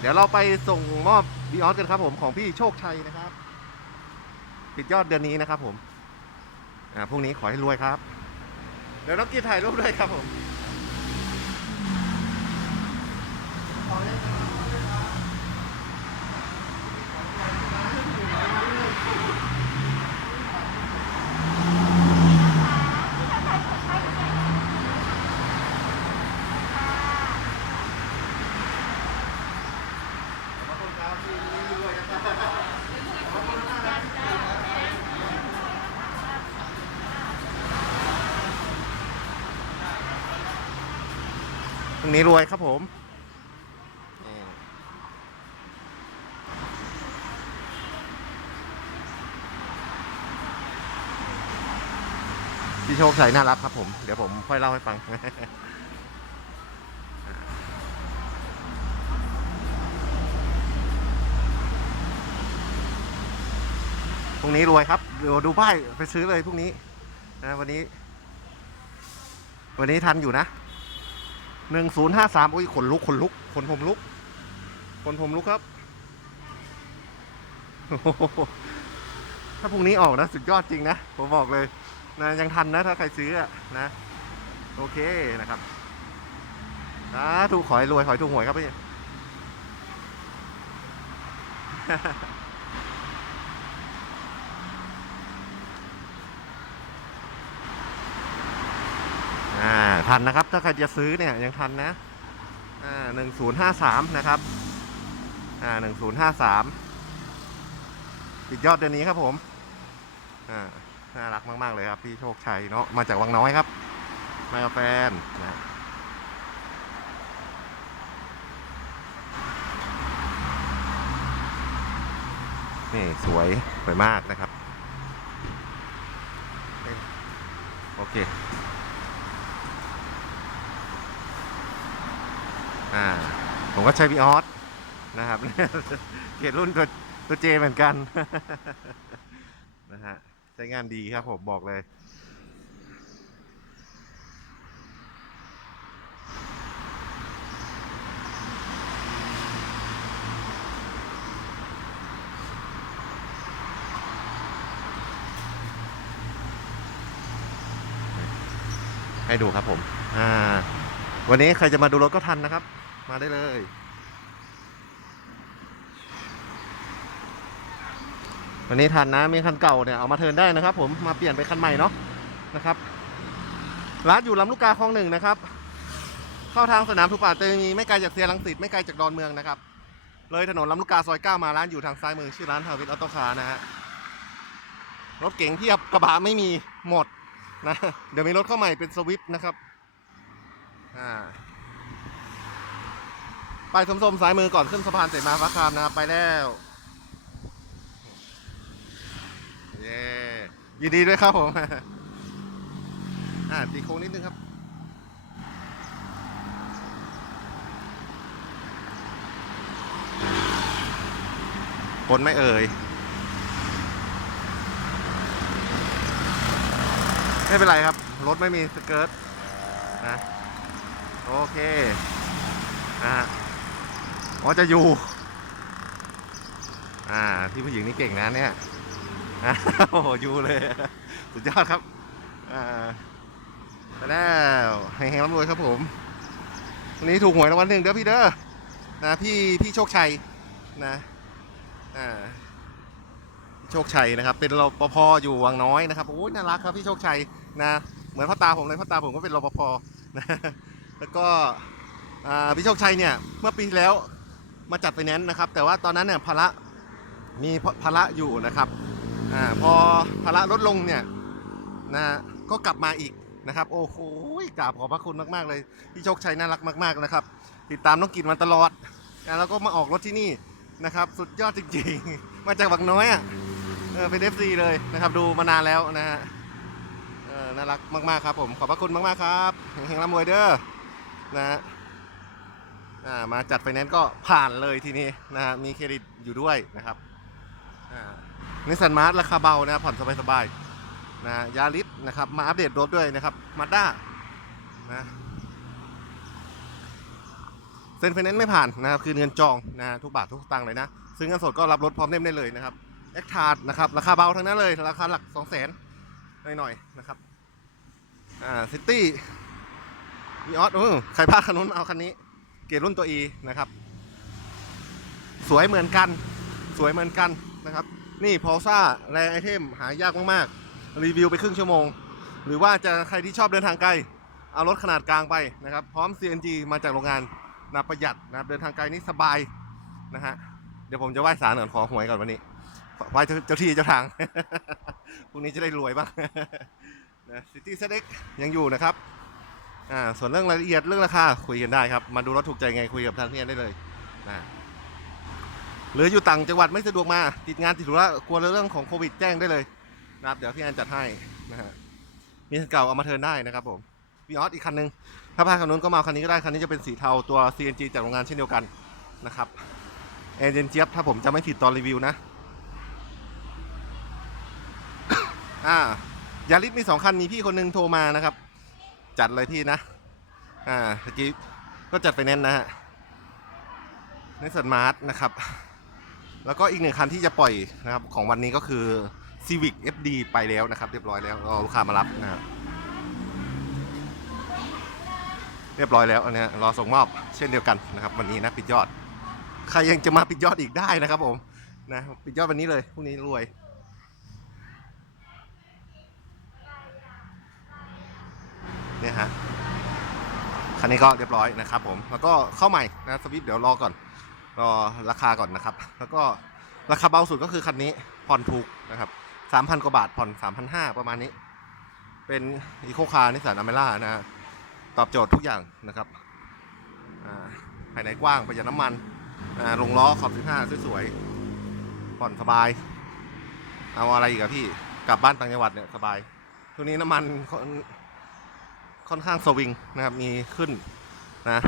เดี๋ยวเราไปส่งมอบบีออสกันครับผมของพี่โชคชัยนะครับ ปิดยอดเดือนนี้นะครับผมอ่าพรุ่งนี้ขอให้รวยครับ เดี๋ยวน้องกีถ่ายรูปด้วยครับผมขอบคุณครับพี่รวยนะครับ พรุ่งนี้รวยครับผมนี่พี่โชคชัยน่ารักครับผม เดี๋ยวผมค่อยเล่าให้ฟัง พรุ่งนี้รวยครับ เดี๋ยวดูป้ายไปซื้อเลยพรุ่งนี้นะวันนี้ วันนี้ทันอยู่นะ หนึ่งศูนย์ห้าสามโอ้ยขนลุกขนลุกขนผมลุกขนผมลุกครับ ถ้าพรุ่งนี้ออกนะ สุดยอดจริงนะ ผมบอกเลยนะยังทันนะ ถ้าใครซื้ออะนะ โอเคนะครับนะถูกขอให้รวยขอให้ถูกหวยครับพี่ อ่า ทันนะครับ ถ้าใครจะซื้อเนี่ยยังทันนะอ่าหนึ่งศูนย์ห้าสามนะครับอ่าหนึ่งศูนย์ห้าสามปิดยอดเดือนนี้ครับผมอ่าน่ารักมาก ๆ เลยครับ พี่โชคชัยเนาะมาจากวังน้อยครับ มากับแฟนนะนี่สวยสวยมากนะครับ โอเค อ่า ผมก็ใช้วีออสนะครับเกียรรุ่นตัวตัวเจเหมือนกันนะฮะใช้งานดีครับผมบอกเลยให้ดูครับผม อ่า วันนี้ใครจะมาดูรถก็ทันนะครับ มาได้เลย วันนี้ทันนะมีคันเก่าเนี่ยเอามาเทินได้นะครับ ผมมาเปลี่ยนไปคันใหม่เนาะนะครับ ร้านอยู่ลำลูกกาคลองหนึ่งนะครับ เข้าทางสนามทุป่าเตมีไม่ไกลจากเซียรังสิตไม่ไกลจากดอนเมืองนะครับ เลยถนนลำลูกกาซอยเก้ามาร้านอยู่ทางซ้ายมือชื่อร้านทาวิทออโต้คาร์นะฮะรถเก๋งเทียบกระบะไม่มีหมดนะเดี๋ยวมีรถเข้าใหม่เป็นสวิฟนะครับ อ่า ไปส้มๆซ้ายมือก่อนขึ้นสะพานเสมาฟ้าคามนะครับ ไปแล้วเย้ยินดีด้วยครับผม อ่าตีโค้งนิดนึงครับคนไม่เอ่ย ไม่เป็นไรครับ รถไม่มีสเกิร์ตนะ โอเค นะฮะ อ๋อจะอยู่ อ่าพี่ผู้หญิงนี่เก่งนะเนี่ยอ่าโอ้โหอยู่เลย สุดยอดครับอ่าไปแล้วให้แหงร่ำรวยครับผมวันนี้ถูกหวยรางวัลหนึ่งเด้อพี่เด้อนะพี่พี่โชคชัยนะอ่าโชคชัยนะครับ เป็นรปภอยู่วังน้อยนะครับโอ้ยน่ารักครับพี่โชคชัยนะเหมือนพ่อตาผมเลยพ่อตาผมก็เป็นรปภนะแล้วก็อ่าพี่โชคชัยเนี่ยเมื่อปีที่แล้ว มาจัดไฟแนนซ์นะครับ แต่ว่าตอนนั้นเนี่ยภาระมีภาระอยู่นะครับอ่าพอภาระลดลงเนี่ยนะก็กลับมาอีกนะครับ โอ้โหกราบขอบพระคุณมาก ๆ เลยพี่โชคชัยน่ารักมาก ๆ นะครับ ติดตามน้องกินมาตลอด แล้วก็มาออกรถที่นี่นะครับ สุดยอดจริง ๆ มาจากบักน้อยอะเออเป็น FC เลยนะครับดูมานานแล้วนะฮะเออน่ารักมาก ๆ ครับผม ขอบพระคุณมาก ๆ ครับเฮงๆร่ำรวยเด้อนะฮะ มาจัดไฟแนนซ์ก็ผ่านเลยทีนี้นะฮะมีเครดิตอยู่ด้วยนะครับนิสสันมาร์ราคาเบานะผ่อนสบายๆนะยาริสนะครับมาอัปเดตรถด้วยนะครับมาด้านะเซ็นไฟแนนซ์ไม่ผ่านนะครับคือเงินจองนะทุกบาททุกสตางค์เลยนะซื้อเงินสดก็รับรถพร้อมเล่มได้เลยนะครับแอคทาร์ดนะครับราคาเบาทั้งนั้นเลยราคาหลัก2 0 0 0 0นหน่อยๆนะครับอ่าซิตี้มีออสเออใครพลาดคันนู้นเอาคันนี้ เกรดรุ่นตัว E นะครับ สวยเหมือนกัน สวยเหมือนกันนะครับ นี่พอซ่าแรงไอเทมหายากมากๆ รีวิวไปครึ่งชั่วโมง หรือว่าจะใครที่ชอบเดินทางไกล เอารถขนาดกลางไปนะครับ พร้อม CNG มาจากโรงงานนะประหยัดนะเดินทางไกลนี่สบายนะฮะ เดี๋ยวผมจะไหว้ศาลก่อนขอหวยก่อนวันนี้ไหว้เจ้าเจ้าที่เจ้าทางพรุ่งนี้จะได้รวยบ้างนะซิตี้เซ็กยังอยู่นะครับ อ่าส่วนเรื่องรายละเอียดเรื่องราคาคุยกันได้ครับ มาดูรถถูกใจไงคุยกับทางเนียนได้เลยนะหรืออยู่ต่างจังหวัดไม่สะดวกมาติดงานติดธุระกลัวเรื่องของโควิดแจ้งได้เลยนะครับเดี๋ยวพี่แอนจัดให้นะฮะมีคันเก่าเอามาเทินได้นะครับผมมีออสอีกคันนึงถ้าพาคันนู้นก็มาคันนี้ก็ได้คันนี้จะเป็นสีเทาตัว CNG จากโรงงานเช่นเดียวกันนะครับเอเจนเจี๊ยบถ้าผมจะไม่ผิดตอนรีวิวนะอ่ายาริสมีสองคันมีพี่คนหนึงโทรมานะครับ จัดเลยพี่นะ อ่าเมื่อกี้ก็จัดไปแน่นนะฮะในสมาร์ทนะครับ แล้วก็อีกหนึ่งคันที่จะปล่อยนะครับของวันนี้ก็คือ Civic FD ไปแล้วนะครับ เรียบร้อยแล้วรอลูกค้ามารับนะครับเรียบร้อยแล้วอันนี้รอส่งมอบเช่นเดียวกันนะครับ วันนี้นะปิดยอด ใครยังจะมาปิดยอดอีกได้นะครับผมนะปิดยอดวันนี้เลยพรุ่งนี้รวย เนี่ยฮะคันนี้ก็เรียบร้อยนะครับผมแล้วก็เข้าใหม่นะสวิฟเดี๋ยวรอก่อนรอราคาก่อนนะครับ แล้วก็ราคาเบาสุดก็คือคันนี้ผ่อนถูกนะครับสามพันกว่าบาทผ่อนสามพันห้าประมาณนี้ เป็นอีโคคาร์นิสสันอเมร่านะตอบโจทย์ทุกอย่างนะครับภายในกว้างประหยัดน้ำมันลงล้อขอบ15สวยๆผ่อนสบาย เอาอะไรอีกอะพี่กลับบ้านต่างจังหวัดเนี่ยสบายช่วนี้น้ำมัน ค่อนข้างสวิงนะครับ มีขึ้นนะ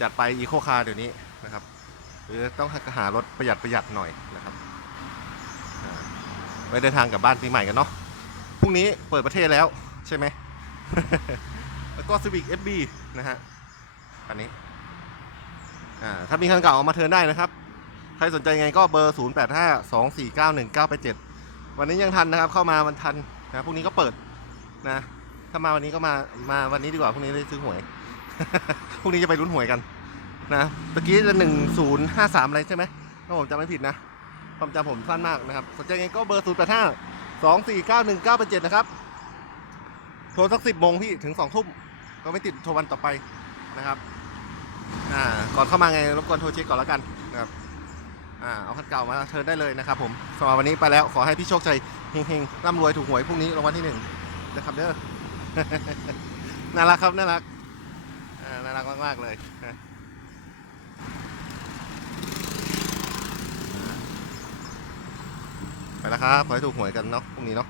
จัดไปอีโคคาร์เดี๋ยวนี้นะครับ หรือต้องหารถประหยัดประหยัดหน่อยนะครับไว้เดินทางกลับบ้านปีใหม่กันเนาะพรุ่งนี้เปิดประเทศแล้วใช่ไหม แล้วก็ Civic FB นะฮะอันนี้ถ้ามีคันเก่าเอามาเทิร์นได้นะครับ ใครสนใจไงก็เบอร์ 0 8 5 2 4 9 1 9 8 7 วันนี้ยังทันนะครับ เข้ามามันทันนะพรุ่งนี้ก็เปิดนะ ถ้ามาวันนี้ก็มามาวันนี้ดีกว่าพรุ่งนี้ได้ซื้อหวย พรุ่งนี้จะไปลุ้นหวยกันนะตะกี้จะหนึ่งศูนย์ห้าสามอะไรใช่ไหมถ้าผมจำไม่ผิดนะความจำผมสั้นมากนะครับสนใจไงก็เบอร์ศูนย์แปดห้าสองสี่เก้าหนึ่งเก้าแปดเจ็ดนะครับ โทรสักสิบโมงพี่ถึงสองทุ่มก็ไม่ติดโทรวันต่อไปนะครับอ่าก่อนเข้ามาไงรบกวนโทรเช็คก่อนแล้วกันนะครับอ่าเอาคันเก่ามาเชิญได้เลยนะครับผมสำหรับวันนี้ไปแล้วขอให้พี่โชคชัยเฮงๆร่ำรวยถูกหวยพรุ่งนี้รางวัลที่หนึ่งนะครับเด้อ น่ารักครับ น่ารักน่ารักมากๆเลยไปแล้วครับ ขอให้ถูกหวยกันเนาะพรุ่งนี้เนาะ